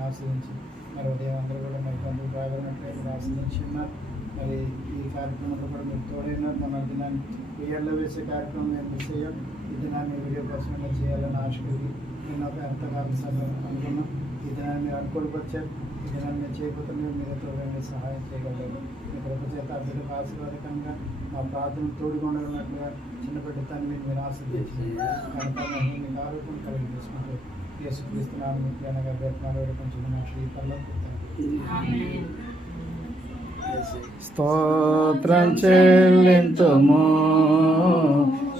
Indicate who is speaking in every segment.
Speaker 1: ఆశ్రయించి మరి ఉదయం అందరూ కూడా మరి బంధువులు రాగలిగినట్లయితే ఆశ్రయించి ఉన్నారు మరి ఈ కార్యక్రమంలో కూడా మీరు తోడైనారు మన దినాన్ని ఉయ్యాల్లో వేసే కార్యక్రమం మేము మిస్ అయ్యాం. ఈ దినాన్ని వీడియో పర్సనల్గా చేయాలని ఆశ కలిగి నేను నాకు ఎంతకాలం సార్ అనుకున్నాం ఈ దినాన్ని మీరు అనుకోడికి వచ్చారు ఈ దినాన్ని మేము చేయకపోతే మీరు మీరు తోడైన సహాయం చేయగలరు. మీ కృప చేత అభివృద్ధి ఆశీర్వాదకంగా మా ప్రార్థన తోడుగా ఉండగలిగినట్లుగా చిన్న బిడ్డ మీరు మీరు ఆశీర్వదించింది మీకు ఆరోగ్యం కలిగి చేసుకుంటూ యేసుక్రీస్తున్నాను మీకు అనగా వేతనాలు కొంచెం నా శ్రీకల్లో స్తోత్రం చెల్లింతుము.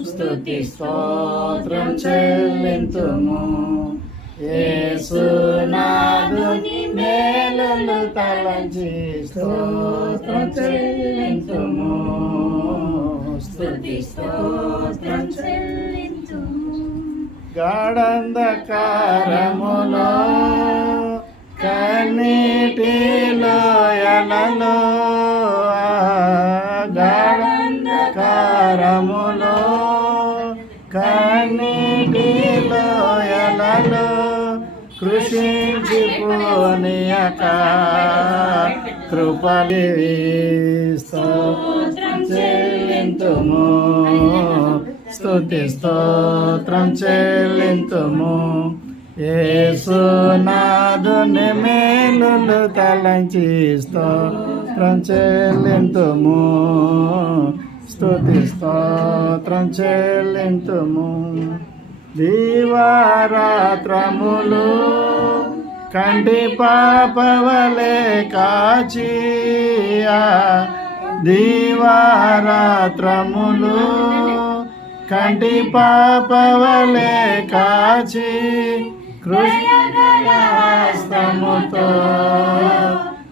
Speaker 1: స్థుతి స్తోత్రం చెల్లింతుము యేసునాథుని మేలులు తలంచి స్తోత్రం చెల్లింతుము స్థుతి స్తోత్రం గాఢంధకారములో కన్నీటిలో ఎలలో గాఢంధకారములో కృషించిపోనియక కృపలి స్తోత్రం చెల్లింతుము. స్తుతి స్తోత్రం చెల్లింతుము. యేసునాథుని మేలులు తలంచి స్తోత్రం చెల్లింతుము. స్థుతి స్తోత్రం చెల్లింతుము. దీవారాత్రములు కంటి పాపవలే కాచియా. దీవారాత్రములు కంటి పాపవలే కాచి కృష్ణముతో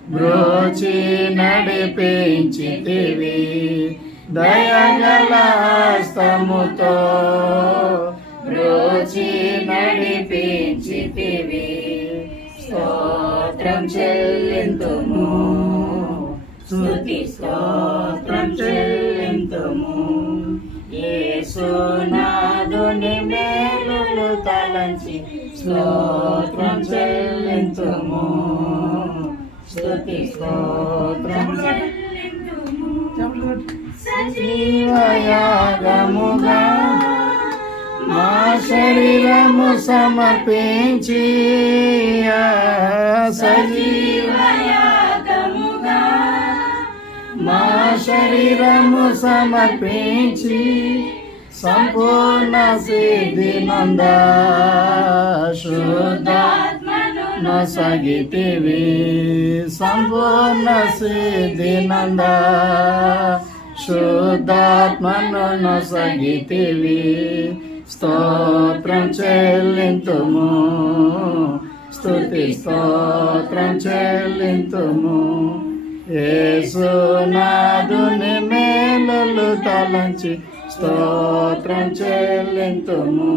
Speaker 1: బ్రోచి నడిపించితివి. దయగల హస్తముతో చెల్లింతుము స్తుతి స్తోత్రం చెల్లింతుము. యేసునాథుని మేలులు తలంచి స్తోత్రం చెల్లింతుము. స్తుతి స్తోత్రం చెల్లింతుము. సజీవయాగముగా మా శరీరము సమర్పించి సజీవ మా శరీరము సమర్పించి సంపూర్ణ సిద్ధి నంద శుద్ధ నొసగితివి. సంపూర్ణ సిద్ధి నంద శుద్ధాత్మను నొసగితివి. స్తోత్రం చెల్లింతుము. స్తుతి స్తోత్రం చెల్లింతుము. ఏసునాదుని మేలులు తలంచి స్తోత్రం చెల్లింతుము.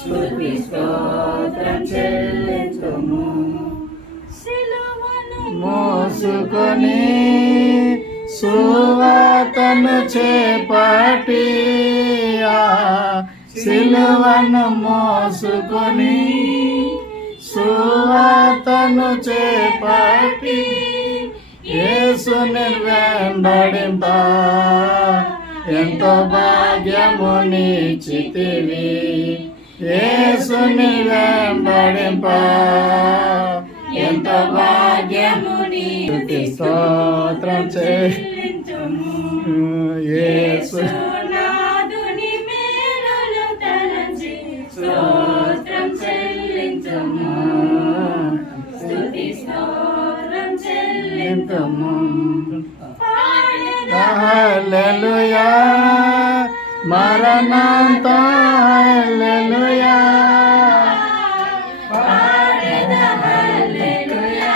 Speaker 1: స్తుతి స్తోత్రం చెల్లింతుము. మోసుకొని సువాతను చేపట్టి సిలువను మోసుకొని సువాతను చేపట్టి యేసుని వెంబడింప ఎంతో భాగ్యము నీచితివి. యేసుని వెంబడింప ఎంతో భాగ్యము నీతి స్తోత్రం చే యేసు మరణాంత హల్లెలూయా
Speaker 2: పాడెదా హల్లెలూయా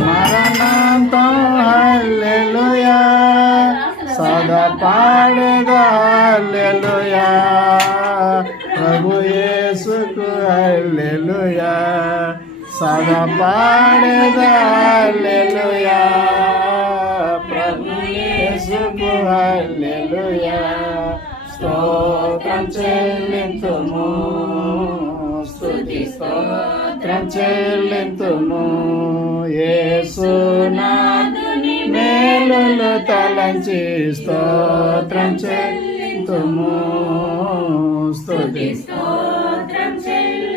Speaker 1: మరణాంత హల్లెలూయా సదా పాడేదా హల్లెలూయా ప్రభు యేసుకు హల్లెలూయా. సదా పాడేదా హల్లెలూయా ప్రభు నీకు హల్లెలూయా స్తోత్రం చెల్లింతుము స్తుతి స్తోత్రం చెల్లింతుము యేసునాథుని మేలులు తలంచి స్తోత్రం చెల్లింతుము స్తుతి
Speaker 2: స్తోత్రం చెల్లి